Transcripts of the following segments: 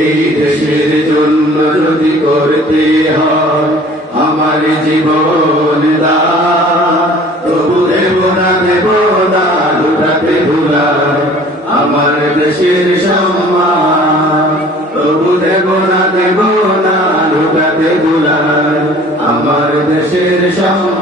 এই দেশের জন্য যদি করতে হয়, আমার জীবন দান তবু দেব না দেব না লুটাতে ধুলায় আমার দেশের সম্মান। তবু দেব না দেব না লুটাতে ধুলায় আমার দেশের সম্মান।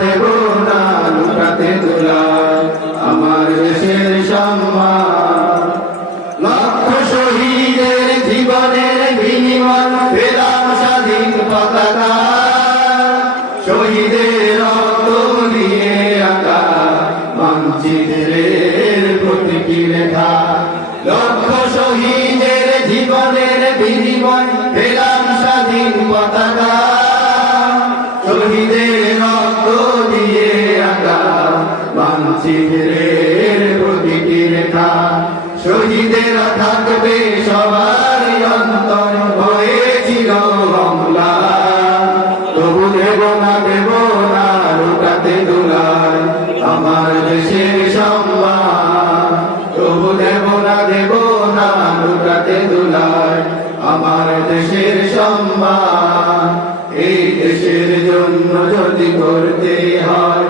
দেব না লুটাতে দুলায় আমার দেশের সম্মান লক্ষ শহীদের জীবনের বিনিময় পেলাম স্বাধীন পতাকা শহীদের রক্ত দিয়ে আঁকা মানচিত্রের প্রতীকী লেখা লক্ষ শহীদের জীবনের বিনিময় পেলাম স্বাধীন পতাকা। মানচিত্রের প্রতীকী রেখা শহীদেরা থাকবে সবার অন্তর, হয়েছিল বাংলা তবু দেব না দেব না, লুকাতে দুলায় আমার দেশের সম্মান। তবু দেব না দেব না, লুকাতে দুলায় আমার দেশের সম্মান। এই দেশের জন্য যদি করতে হয়,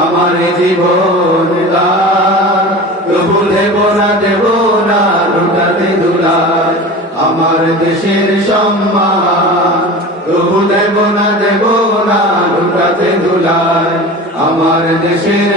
আমার জীবন আমার দেশের সম্মান। তবু দেব না দেব না দুলায় আমার দেশের